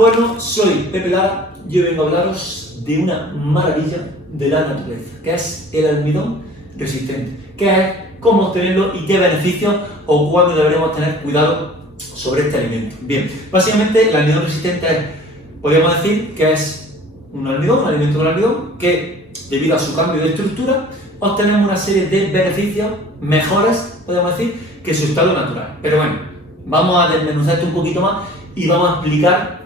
bueno, soy Pepe Lara. Yo vengo a hablaros de una maravilla de la naturaleza, que es el almidón resistente, que es cómo obtenerlo y qué beneficios o cuándo deberíamos tener cuidado sobre este alimento. Bien, básicamente el almidón resistente es, podríamos decir que es un alimento con almidón, que debido a su cambio de estructura obtenemos una serie de beneficios mejores, podemos decir, que su estado natural. Pero bueno, vamos a desmenuzar esto un poquito más y vamos a explicar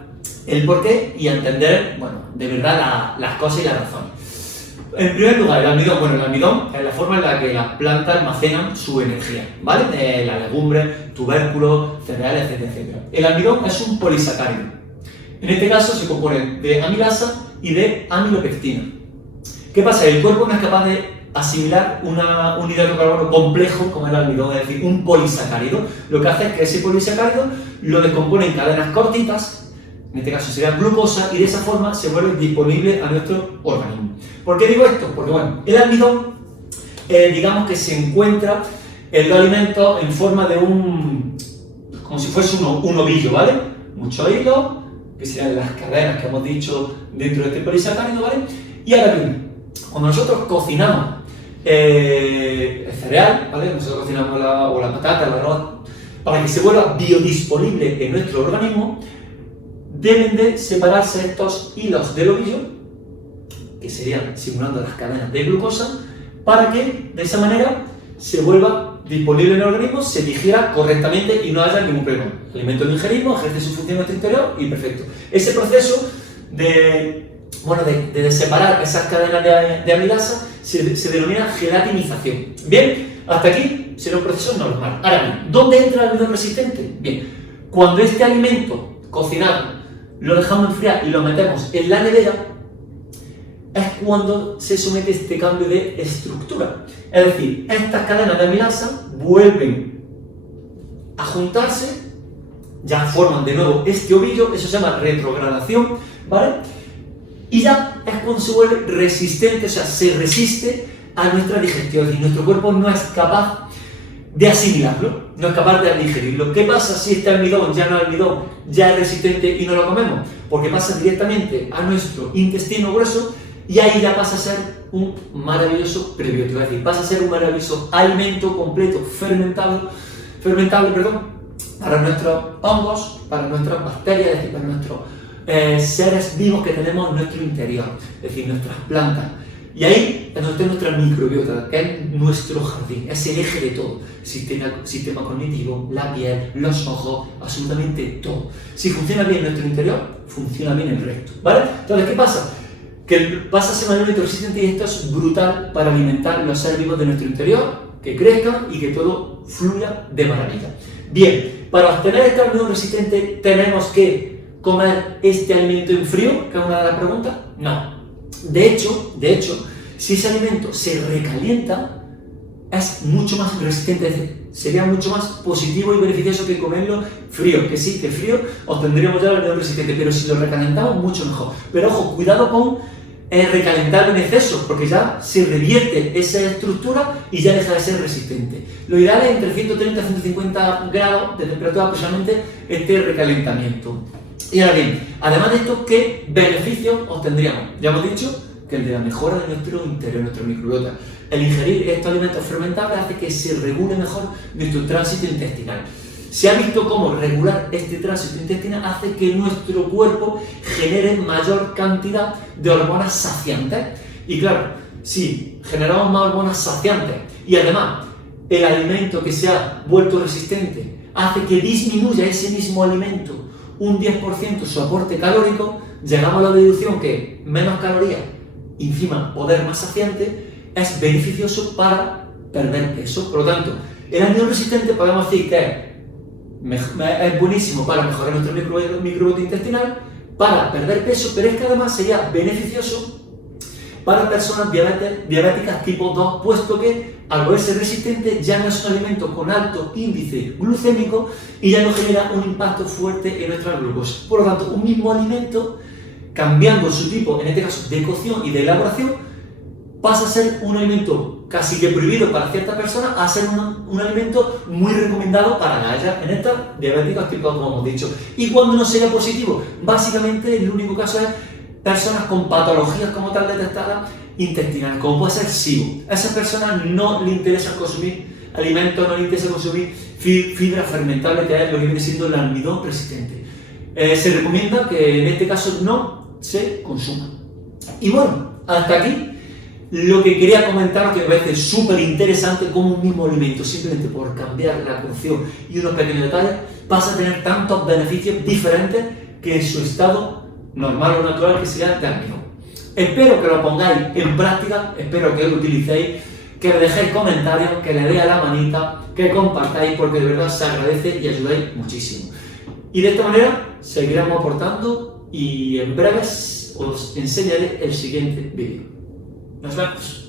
el porqué y a entender, bueno, de verdad las cosas y las razones. En primer lugar, el almidón es la forma en la que las plantas almacenan su energía, ¿vale? De las legumbres, tubérculos, cereales, etcétera, etcétera. El almidón es un polisacárido. En este caso se compone de amilasa y de amilopectina. ¿Qué pasa? El cuerpo no es capaz de asimilar un hidratocarbono complejo como el almidón, es decir, un polisacárido. Lo que hace es que ese polisacárido lo descompone en cadenas cortitas, en este caso sería glucosa, y de esa forma se vuelve disponible a nuestro organismo. ¿Por qué digo esto? Porque bueno, el almidón, digamos que se encuentra en los alimentos en forma de como si fuese un ovillo, ¿vale? Muchos hilos, que serían las cadenas que hemos dicho dentro de este polisacárido, ¿vale? Y ahora bien, cuando nosotros cocinamos el cereal, ¿vale? Nosotros cocinamos la patata, el arroz, para que se vuelva biodisponible en nuestro organismo, deben de separarse estos hilos del ovillo, que serían simulando las cadenas de glucosa, para que de esa manera se vuelva disponible en el organismo, se digiera correctamente y no haya ningún problema. El alimento lo ingerimos, ejerce su función en nuestro interior y perfecto. Ese proceso de separar esas cadenas de amilasa se denomina gelatinización. Bien, hasta aquí será un proceso normal. Ahora bien, ¿dónde entra el almidón resistente? Bien, cuando este alimento cocinado lo dejamos enfriar y lo metemos en la nevera, es cuando se somete a este cambio de estructura. Es decir, estas cadenas de amilasa vuelven a juntarse, ya forman de nuevo este ovillo, eso se llama retrogradación, ¿vale? Y ya es cuando se vuelve resistente, o sea, se resiste a nuestra digestión y nuestro cuerpo no es capaz de asimilarlo, no es capaz de digerirlo. ¿Qué pasa si este almidón ya no es almidón, ya es resistente y no lo comemos? Porque pasa directamente a nuestro intestino grueso y ahí ya pasa a ser un maravilloso prebiótico, es decir, pasa a ser un maravilloso alimento completo, fermentable, para nuestros hongos, para nuestras bacterias, es decir, para nuestros seres vivos que tenemos en nuestro interior, es decir, nuestras plantas. Y ahí es donde está nuestra microbiota, que es nuestro jardín, es el eje de todo. Sistema cognitivo, la piel, los ojos, absolutamente todo. Si funciona bien nuestro interior, funciona bien el resto, ¿vale? Entonces, ¿qué pasa? Que pasa a ser un alimento resistente y esto es brutal para alimentar los seres vivos de nuestro interior, que crezcan y que todo fluya de maravilla. Bien, para obtener este almidón resistente tenemos que comer este alimento en frío, que es una de las preguntas. No. De hecho, si ese alimento se recalienta, es mucho más resistente, es decir, sería mucho más positivo y beneficioso que comerlo frío, que sí, que frío obtendríamos ya el almidón resistente, pero si lo recalentamos, mucho mejor. Pero ojo, cuidado con recalentarlo en exceso, porque ya se revierte esa estructura y ya deja de ser resistente. Lo ideal es entre 130 y 150 grados de temperatura aproximadamente este recalentamiento. Y ahora bien, además de esto, ¿qué beneficios obtendríamos? Ya hemos dicho que el de la mejora de nuestro interior, nuestra microbiota. El ingerir estos alimentos fermentables hace que se regule mejor nuestro tránsito intestinal. Se ha visto cómo regular este tránsito intestinal hace que nuestro cuerpo genere mayor cantidad de hormonas saciantes. Y claro, si generamos más hormonas saciantes y además el alimento que se ha vuelto resistente hace que disminuya ese mismo alimento un 10% su aporte calórico, llegamos a la deducción que menos calorías y encima poder más saciante es beneficioso para perder peso. Por lo tanto, el almidón resistente podemos decir que es buenísimo para mejorar nuestro microbiota intestinal, para perder peso, pero es que además sería beneficioso para personas diabéticas tipo 2, puesto que al volverse resistente ya no es un alimento con alto índice glucémico y ya no genera un impacto fuerte en nuestra glucosa. Por lo tanto, un mismo alimento, cambiando su tipo, en este caso de cocción y de elaboración, pasa a ser un alimento casi que prohibido para ciertas personas a ser un alimento muy recomendado para ellas en estas diabéticas tipo 2, como hemos dicho. Y cuando no sería positivo, básicamente el único caso es personas con patologías como tal detectadas intestinales, como puede ser SIBO. A esas personas no le interesa consumir alimentos, no le interesa consumir fibra fermentable, que es lo que viene siendo el almidón resistente. Se recomienda que en este caso no se consuma. Y bueno, hasta aquí lo que quería comentaros, que me parece súper interesante cómo un mismo alimento, simplemente por cambiar la cocción y unos pequeños detalles, pasa a tener tantos beneficios diferentes que en su estado normal o natural, que sería de almidón. Espero que lo pongáis en práctica, espero que lo utilicéis, que me dejéis comentarios, que le deis a la manita, que compartáis, porque de verdad se agradece y ayudáis muchísimo. Y de esta manera seguiremos aportando y en breves os enseñaré el siguiente vídeo. Nos vemos.